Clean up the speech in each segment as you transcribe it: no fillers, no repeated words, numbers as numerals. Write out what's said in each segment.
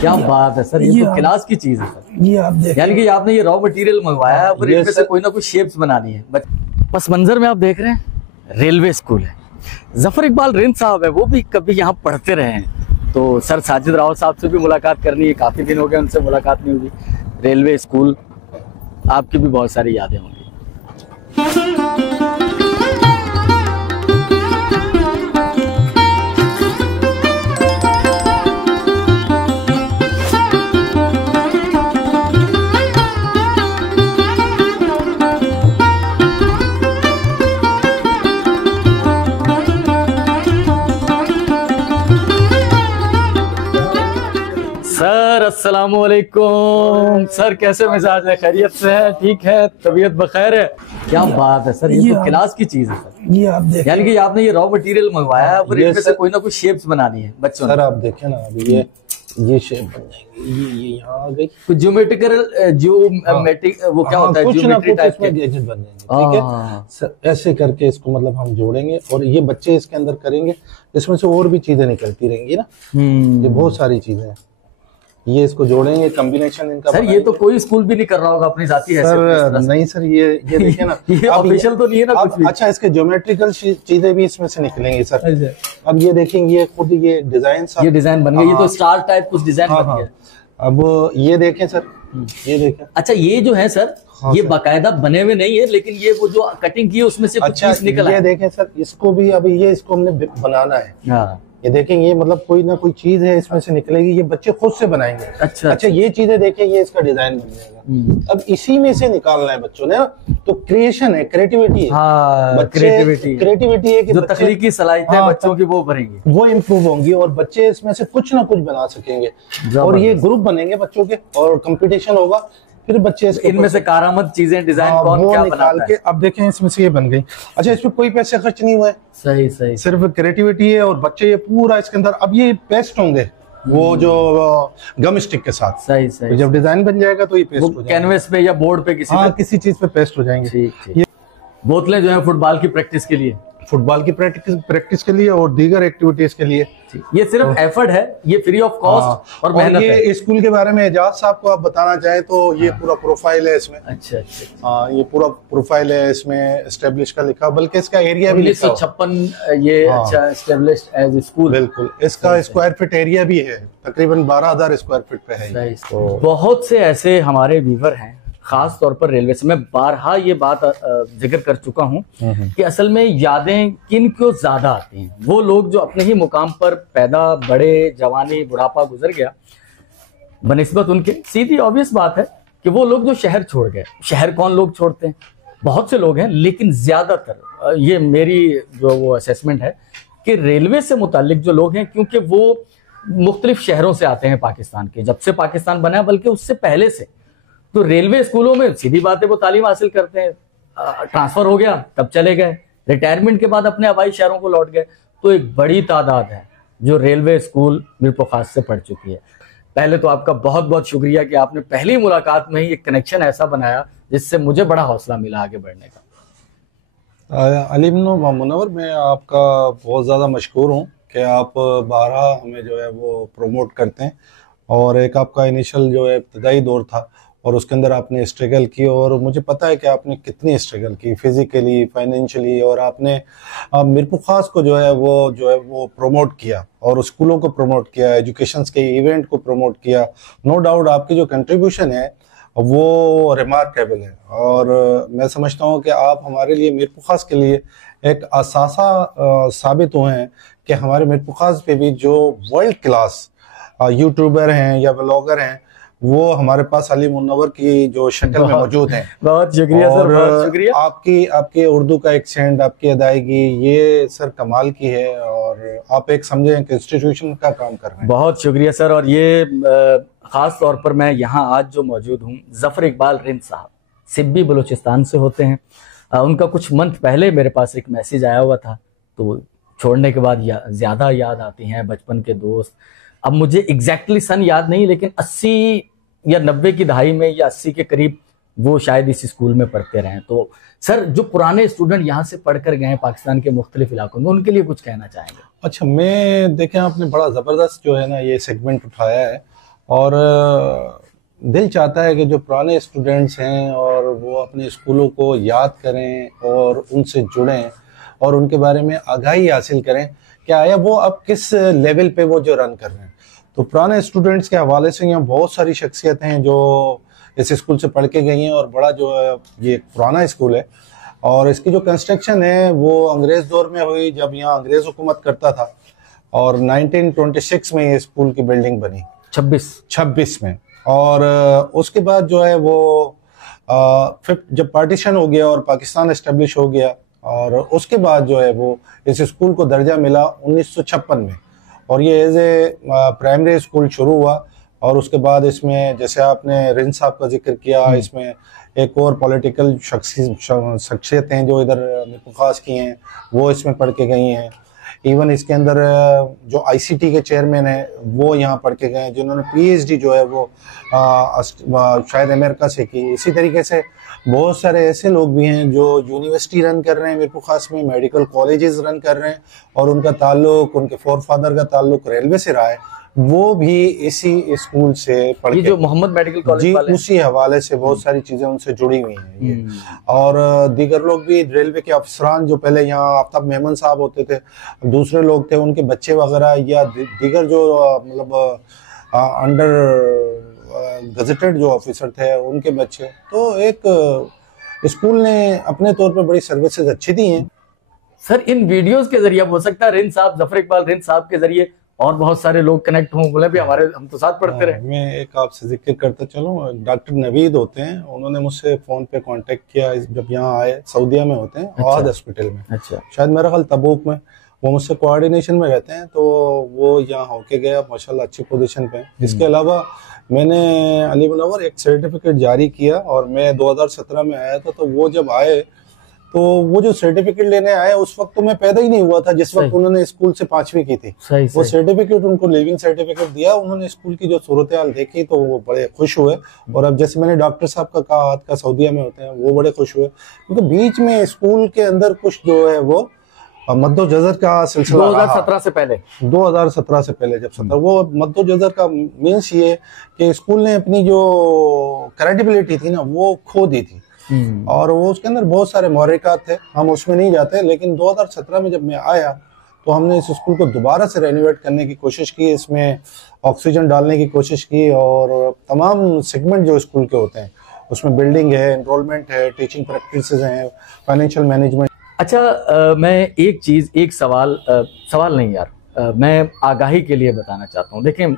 क्या बात है सर, ये तो क्लास की चीज है सर। ये आप देखें, यानी कि आपने ये रॉ मटेरियल मंगवाया है और इसमें से कोई ना कोई शेप्स बनानी है। बस मंजर में आप देख रहे हैं रेलवे स्कूल है। जफर इकबाल रिंद साहब है, वो भी कभी यहाँ पढ़ते रहे हैं। तो सर साजिद रावत साहब से भी मुलाकात करनी है, काफी दिन हो गए उनसे मुलाकात नहीं हुई। रेलवे स्कूल, आपकी भी बहुत सारी यादें होंगी। सर अस्सलामुअलैकुम। सर कैसे मिजाज है, खैरियत से है, ठीक है, तबीयत बखैर है? क्या बात है सर, ये तो क्लास की चीज है सर। ये आप देखें, यानी कि आपने ये रॉ मटेरियल मंगवाया है और इसमें से कोई ना कोई शेप्स बनानी है बच्चों। सर आप देखें ना, अभी ये शेप बन जाएगी, ये यहाँ आ गई, कुछ ज्योमेट्रिक वो क्या होता है, कुछ ना ज्योमेट्री कुछ टाइप इसमें के गैजेट बन जाएंगे। ठीक है सर, ऐसे करके इसको मतलब हम जोड़ेंगे और ये बच्चे इसके अंदर करेंगे, इसमें से और भी चीजें निकलती रहेंगी ना। ये बहुत सारी चीजें हैं, ये इसको जोड़ेंगे, कॉम्बिनेशन इनका। सर ये तो कोई स्कूल भी नहीं कर रहा होगा अपनी जाती है सर। नहीं सर, ये देखिए ना, ये ऑफिशियल तो नहीं है ना कुछ भी। अच्छा, इसके ज्योमेट्रिकल चीजें भी इसमें से निकलेंगी सर। अब ये देखेंगे, ये खुद ये डिजाइन, ये डिजाइन बन गया, ये तो स्टार टाइप कुछ डिजाइन बन गया। अब ये देखें सर, ये देखें। अच्छा ये जो है सर, ये बाकायदा बने हुए नहीं है, लेकिन ये वो जो कटिंग की है उसमें से कुछ पीस निकला है। ये देखें सर, इसको भी अभी ये इसको हमने बनाना है। हाँ, ये देखेंगे, ये मतलब कोई ना कोई चीज है इसमें से निकलेगी, ये बच्चे खुद से बनाएंगे। अच्छा, ये चीजें देखें, ये इसका डिजाइन बन जाएगा। अब इसी में से निकालना है बच्चों ने, तो क्रिएशन है, क्रिएटिविटी है। हाँ, क्रिएटिविटी है कि जो तख्लीकी सलाहियत है बच्चों की वो भरेंगी, वो इम्प्रूव होंगी और बच्चे इसमें से कुछ ना कुछ बना सकेंगे। और ये ग्रुप बनेंगे बच्चों के और कंपटीशन होगा, फिर बच्चे इनमें से कारामद चीजें डिजाइन कौन क्या बनाता है। अब देखें, इसमें से ये बन गई। अच्छा, इसमें कोई पैसे खर्च नहीं हुए। सही सही, सिर्फ क्रिएटिविटी है और बच्चे ये पूरा इसके अंदर। अब ये पेस्ट होंगे वो जो गम स्टिक के साथ। सही सही, तो जब डिजाइन बन जाएगा तो ये पेस्ट हो जाएगा, कैनवस पे या बोर्ड पे किसी चीज पे पेस्ट हो जाएंगे। ठीक। बोतलें जो है फुटबॉल की प्रैक्टिस के लिए, प्रैक्टिस के लिए और दीगर एक्टिविटीज के लिए। ये सिर्फ एफर्ट है, ये फ्री ऑफ कॉस्ट और मेहनत है। ये स्कूल के बारे में एजाज साहब को आप बताना चाहें तो ये पूरा प्रोफाइल है इसमें। अच्छा। ये पूरा प्रोफाइल है इसमें, एस्टेब्लिश का लिखा, बल्कि इसका एरिया भी 1956 ये अच्छा एस्टेब्लिश्ड एज स्कूल। बिल्कुल, इसका स्क्वायर फीट एरिया भी है, तकरीबन 12,000 स्क्वायर फीट पे है। बहुत से ऐसे हमारे व्यूवर हैं, खास तौर पर रेलवे से। मैं बारहा ये बात जिक्र कर चुका हूं कि असल में यादें किन क्यों ज्यादा आती हैं। वो लोग जो अपने ही मुकाम पर पैदा, बड़े, जवानी, बुढ़ापा गुजर गया, बनिस्बत उनके सीधी ऑब्वियस बात है कि वो लोग जो शहर छोड़ गए। शहर कौन लोग छोड़ते हैं, बहुत से लोग हैं, लेकिन ज्यादातर ये मेरी जो वो असेसमेंट है कि रेलवे से मुतालिक जो लोग हैं, क्योंकि वो मुख्तलिफ शहरों से आते हैं पाकिस्तान के, जब से पाकिस्तान बना, बल्कि उससे पहले से। तो रेलवे स्कूलों में सीधी बात है वो तालीम हासिल करते हैं, ट्रांसफर हो गया तब चले गए, रिटायरमेंट के बाद अपने आबाई शहरों को लौट गए। तो एक बड़ी तादाद है जो रेलवे स्कूल मीरपुर खास से पढ़ चुकी है। पहले तो आपका बहुत बहुत शुक्रिया कि आपने पहली मुलाकात में ही एक कनेक्शन ऐसा बनाया जिससे मुझे बड़ा हौसला मिला आगे बढ़ने का। अली इब्न मुनव्वर, मैं आपका बहुत ज़्यादा मशकूर हूँ कि आप बारहा हमें जो है वो प्रोमोट करते हैं। और एक आपका इनिशियल जो है इब्तदाई दौर था और उसके अंदर आपने स्ट्रगल की, और मुझे पता है कि आपने कितनी स्ट्रगल की, फिजिकली, फाइनेंशियली, और आपने मीरपुर खास को जो है वो प्रमोट किया और स्कूलों को प्रमोट किया, एजुकेशन के इवेंट को प्रमोट किया। नो डाउट आपकी जो कंट्रीब्यूशन है वो रिमार्केबल है और मैं समझता हूँ कि आप हमारे लिए, मीरपुर खास के लिए एक असासा साबित हुए हैं कि हमारे मीरपुर खास पे भी जो वर्ल्ड क्लास यूट्यूबर हैं या व्लॉगर हैं वो हमारे पास अली मुनव्वर की जो शक्ल में मौजूद हैं। बहुत शुक्रिया सर, बहुत शुक्रिया। आपकी उर्दू का एक्सेंट, आपकी अदायगी, ये सर कमाल की है और आप एक समझे कि इंस्टीट्यूशन का काम कर रहे हैं। बहुत शुक्रिया सर। और ये खास तौर पर मैं यहाँ आज जो मौजूद हूँ, जफर इकबाल रिंद साहब सिब्बी बलूचिस्तान से होते हैं। उनका कुछ मंथ पहले मेरे पास एक मैसेज आया हुआ था, तो छोड़ने के बाद ज्यादा याद आती हैं बचपन के दोस्त। अब मुझे एग्जैक्टली सन याद नहीं, लेकिन 80 या 90 की दहाई में या 80 के करीब वो शायद इस स्कूल में पढ़ते रहे। तो सर, जो पुराने स्टूडेंट यहाँ से पढ़कर गए हैं पाकिस्तान के मुख्तलिफ इलाकों में, उनके लिए कुछ कहना चाहेंगे? अच्छा, मैं देखें आपने बड़ा ज़बरदस्त जो है ना ये सेगमेंट उठाया है और दिल चाहता है कि जो पुराने स्टूडेंट्स हैं और वो अपने स्कूलों को याद करें और उनसे जुड़ें और उनके बारे में आगाही हासिल करें कि आया वो अब किस लेवल पे वो जो रन कर रहे हैं। तो पुराने स्टूडेंट्स के हवाले से यहाँ बहुत सारी शख्सियतें हैं जो इस स्कूल से पढ़ के गई हैं और बड़ा जो है ये पुराना स्कूल है और इसकी जो कंस्ट्रक्शन है वो अंग्रेज दौर में हुई जब यहाँ अंग्रेज हुकूमत करता था और 1926 में ये स्कूल की बिल्डिंग बनी 26 में। और उसके बाद जो है वो फिर जब पार्टीशन हो गया और पाकिस्तान एस्टेब्लिश हो गया और उसके बाद जो है वो इस स्कूल को दर्जा मिला 1956 में और ये एज ए प्राइमरी स्कूल शुरू हुआ। और उसके बाद इसमें जैसे आपने रिंद साहब का जिक्र किया, इसमें एक और पॉलिटिकल शख्सियतें जो इधर मेरे को खास की हैं वो इसमें पढ़ के गई हैं। इवन इसके अंदर जो आईसीटी के चेयरमैन है वो यहाँ पढ़ के गए जिन्होंने पीएचडी जो है वो शायद अमेरिका से की। इसी तरीके से बहुत सारे ऐसे लोग भी हैं जो यूनिवर्सिटी रन कर रहे हैं, मेरे को खास में मेडिकल कॉलेजेस रन कर रहे हैं और उनका ताल्लुक, उनके फोरफादर का ताल्लुक रेलवे से रहा है, वो भी इसी स्कूल से पढ़ के जो मोहम्मद मेडिकल कॉलेज वाले उसी हवाले से बहुत सारी चीजें उनसे जुड़ी हुई हैं ये। और दीगर लोग भी रेलवे के अफसरान जो पहले यहाँ आफ्ताब मेमन साहब होते थे, दूसरे लोग थे, उनके बच्चे वगैरह या दीगर जो मतलब अंडर गजेटेड जो ऑफिसर थे उनके बच्चे। तो एक स्कूल ने अपने तौर पर बड़ी सर्विसेज अच्छी दी हैं। सर इन वीडियोस के जरिए हो सकता है रिंद साहब, जफर इकबाल रिंद साहब के जरिए और बहुत सारे लोग कनेक्ट हों, बोले भी हमारे हम तो साथ पढ़ते रहे। मैं एक आपसे जिक्र करता चलूं, डॉक्टर नवीद होते हैं, उन्होंने मुझसे फोन पे कांटेक्ट किया जब यहाँ आए, सऊदीया में होते हैं औद हॉस्पिटल में, अच्छा शायद मेरा ख्याल तबूक में, वो मुझसे कोऑर्डिनेशन में रहते हैं। तो वो यहाँ होके गए, माशाल्लाह अच्छी पोजीशन पे। इसके अलावा मैंने अली मुनव्वर एक सर्टिफिकेट जारी किया और मैं 2017 में आया था। तो वो जब आए तो वो जो सर्टिफिकेट लेने आए उस वक्त तो मैं पैदा ही नहीं हुआ था जिस वक्त उन्होंने स्कूल से 5वीं की थी। वो सर्टिफिकेट उनको लिविंग सर्टिफिकेट दिया, उन्होंने स्कूल की जो सूरत हाल देखी तो वो बड़े खुश हुए। और अब जैसे मैंने डॉक्टर साहब का कहा हाथ का सऊदीया में होते हैं, वो बड़े खुश हुए क्योंकि बीच में स्कूल के अंदर कुछ जो है वो मद्दोजर का सिलसिला 2017 से पहले 2017 से पहले जब 17 वो मद्दोजर का मीन्स ये कि स्कूल ने अपनी जो क्रेडिबिलिटी थी ना वो खो दी थी और वो उसके अंदर बहुत सारे महरिकात थे, हम उसमें नहीं जाते। लेकिन 2017 में जब मैं आया तो हमने इस स्कूल को दोबारा से रेनोवेट करने की कोशिश की, इसमें ऑक्सीजन डालने की कोशिश की और तमाम सेगमेंट जो स्कूल के होते हैं उसमें बिल्डिंग है, एनरोलमेंट है, टीचिंग प्रैक्टिसेस हैं, फाइनेंशियल मैनेजमेंट। अच्छा मैं एक चीज, एक सवाल नहीं यार, मैं आगाही के लिए बताना चाहता हूँ। देखिए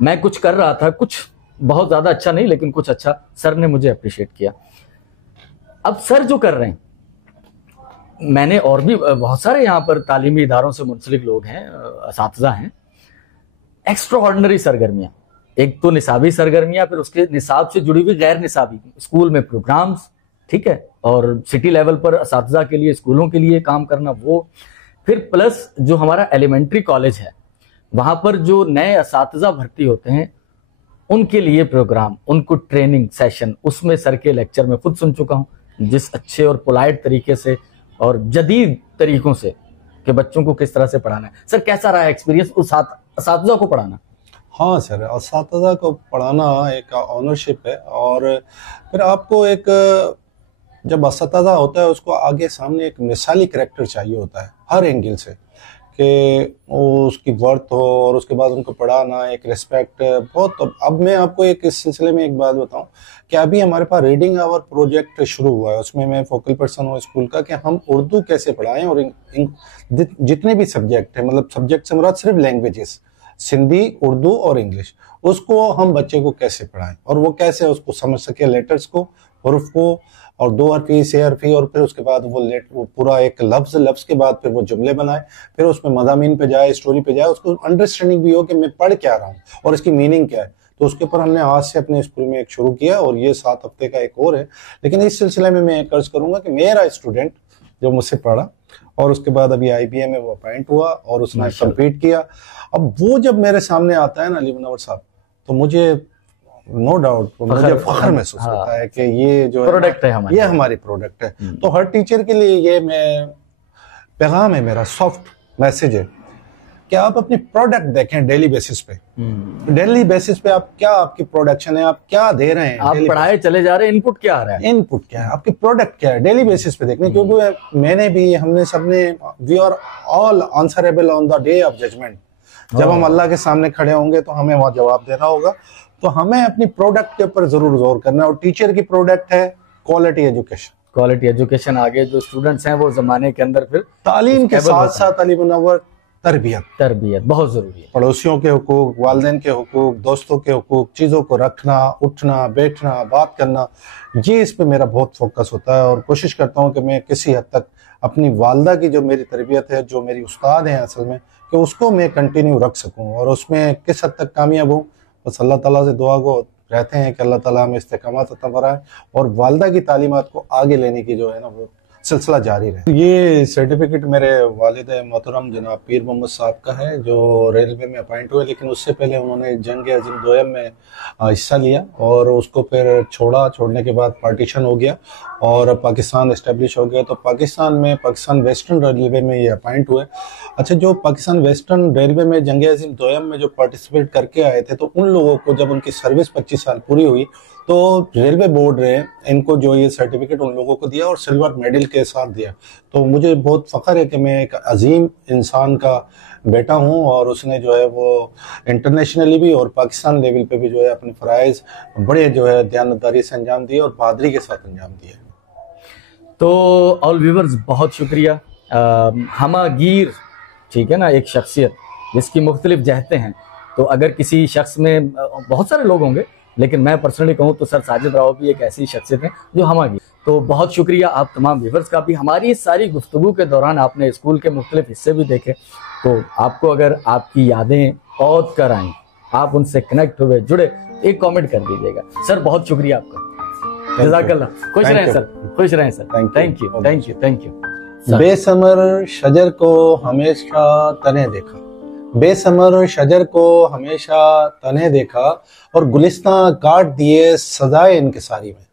मैं कुछ कर रहा था, कुछ बहुत ज्यादा अच्छा नहीं लेकिन कुछ अच्छा, सर ने मुझे अप्रिशिएट किया। अब सर जो कर रहे हैं, मैंने और भी बहुत सारे यहाँ पर तालीमी इदारों से मुंसलिक लोग हैं, असातिज़ा हैं, एक्स्ट्रा ऑर्डिनरी सरगर्मियाँ, एक तो निसाबी सरगर्मियाँ, फिर उसके निसाब से जुड़ी हुई गैर निसाबी स्कूल में प्रोग्राम्स, ठीक है, और सिटी लेवल पर असातिज़ा के लिए, स्कूलों के लिए काम करना, वो फिर प्लस जो हमारा एलिमेंट्री कॉलेज है वहाँ पर जो नए असातिज़ा भर्ती होते हैं उनके लिए प्रोग्राम, उनको ट्रेनिंग सेशन, उसमें सर के लेक्चर में खुद सुन चुका हूँ जिस अच्छे और पोलाइट तरीके से और जदीद तरीकों से कि बच्चों को किस तरह से पढ़ाना है। सर कैसा रहा एक्सपीरियंस उस असातिज़ा को पढ़ाना? हाँ सर, असातिज़ा को पढ़ाना एक ऑनरशिप है और फिर आपको एक जब असातिज़ा होता है उसको आगे सामने एक मिसाली करैक्टर चाहिए होता है हर एंगल से कि उसकी वर्थ हो और उसके बाद उनको पढ़ाना, एक रिस्पेक्ट बहुत। अब मैं आपको एक इस सिलसिले में एक बात बताऊं कि अभी हमारे पास रीडिंग आवर प्रोजेक्ट शुरू हुआ है, उसमें मैं फोकल पर्सन हूँ स्कूल का कि हम उर्दू कैसे पढ़ाएं और जितने भी सब्जेक्ट है, मतलब सब्जेक्ट से मुराद सिर्फ लैंग्वेजेस, सिंधी, उर्दू और इंग्लिश, उसको हम बच्चे को कैसे पढ़ाएं और वो कैसे उसको समझ सके, लेटर्स को, हुर्फ को, और 2 हरफी, 6 हरफी, और फिर उसके बाद वो पूरा एक लफ्ज के बाद फिर वो जुमले बनाए, फिर उसमें मज़ामीन पे जाए, स्टोरी पे जाए, उसको अंडरस्टैंडिंग भी हो कि मैं पढ़ क्या रहा हूँ और इसकी मीनिंग क्या है। तो उसके ऊपर हमने आज से अपने स्कूल में एक शुरू किया और ये 7 हफ्ते का एक और है। लेकिन इस सिलसिले में मैं एक अर्ज करूंगा कि मेरा स्टूडेंट जो मुझसे पढ़ा और उसके बाद अभी IBA में वो अपॉइंट हुआ और उसने कम्पीट किया, अब वो जब मेरे सामने आता है ना अली मुनव्वर साहब, तो मुझे नो डाउट मुझे फख्र महसूस होता है कि ये जो प्रोडक्ट है ये हमारी प्रोडक्ट है। तो हर टीचर के लिए ये मैं पैगाम है, मेरा सॉफ्ट मैसेज है क्या आप अपनी प्रोडक्ट देखें डेली बेसिस पे। डेली बेसिस पे आप क्या, आपकी प्रोडक्शन है, आप क्या दे रहे हैं, आप पढ़ाए चले जा रहे हैं, इनपुट क्या आ रहा है, इनपुट क्या है, आपकी प्रोडक्ट क्या है, डेली बेसिस पे देखने। क्योंकि मैंने भी, हमने सबने, we are all answerable on the day of judgement. जब हम अल्लाह के सामने खड़े होंगे तो हमें वहां जवाब देना होगा। तो हमें अपनी प्रोडक्ट के ऊपर जरूर जोर करना है। और टीचर की प्रोडक्ट है क्वालिटी एजुकेशन। क्वालिटी एजुकेशन आगे जो स्टूडेंट्स हैं वो जमाने के अंदर फिर तालीम के साथ साथ तालीम मुनव्वर तरबियत बहुत जरूरी है। पड़ोसियों के हुकूक, वालिदैन के हुकूक, दोस्तों के हुकूक, चीज़ों को रखना, उठना, बैठना, बात करना, ये इस पे मेरा बहुत फोकस होता है। और कोशिश करता हूँ कि मैं किसी हद तक अपनी वालदा की जो मेरी तरबियत है, जो मेरी उस्ताद हैं असल में, कि उसको मैं कंटिन्यू रख सकूँ। और उसमें किस हद तक कामयाब हूँ, बस अल्लाह ताला से दुआ को रहते हैं कि अल्लाह ताला हमें इस्तेकामत अता फरमाए और वालदा की तालीमात को आगे लेने की जो है ना वो सिलसिला जारी रहे। ये सर्टिफिकेट मेरे वालिद मोहतरम जनाब पीर मोहम्मद साहब का है, जो रेलवे में अपॉइंट हुए, लेकिन उससे पहले उन्होंने जंग अज़ीम दोयम में हिस्सा लिया और उसको फिर छोड़ने के बाद पार्टीशन हो गया और पाकिस्तान इस्टेब्लिश हो गया। तो पाकिस्तान में, पाकिस्तान वेस्टर्न रेलवे में ये अपॉइंट हुए। अच्छा, जो पाकिस्तान वेस्टर्न रेलवे में जंग अज़ीम दोयम में जो पार्टिसिपेट करके आए थे, तो उन लोगों को जब उनकी सर्विस 25 साल पूरी हुई तो रेलवे बोर्ड ने इनको जो ये सर्टिफिकेट उन लोगों को दिया और सिल्वर मेडल के साथ दिया। तो मुझे बहुत फख्र है कि मैं एक अजीम इंसान का बेटा हूं और उसने जो है वो इंटरनेशनली भी और पाकिस्तान लेवल पे भी जो है अपने फ़राइज़ बड़े जो है दयानतदारी से अंजाम दिए और बहादुरी के साथ अंजाम दिए। तो ऑल व्यूवर्स बहुत शुक्रिया। हमागीर, ठीक है ना, एक शख्सियत जिसकी मुख्तलिफ जहतें हैं। तो अगर किसी शख्स में, बहुत सारे लोग होंगे, लेकिन मैं पर्सनली कहूँ तो सर साजिद राव भी एक ऐसी शख्सियत है जो हमागीर। तो बहुत शुक्रिया आप तमाम व्यूवर्स का भी। हमारी इस सारी गुफ्तगू के दौरान आपने स्कूल के मुख्तलिफ हिस्से भी देखे। तो आपको अगर आपकी यादें पौध कर आएँ, आप उनसे कनेक्ट हुए, जुड़े, एक कॉमेंट कर दीजिएगा। सर बहुत शुक्रिया आपका, जज़ाकल्लाह। खुश रहें सर, खुश रहें sir. Thank you, thank you, thank you. बेसमर शजर को हमेशा तने देखा, बेसमर शजर को हमेशा तने देखा और गुलिस्तां काट दिए सजाए इनकिसारी में।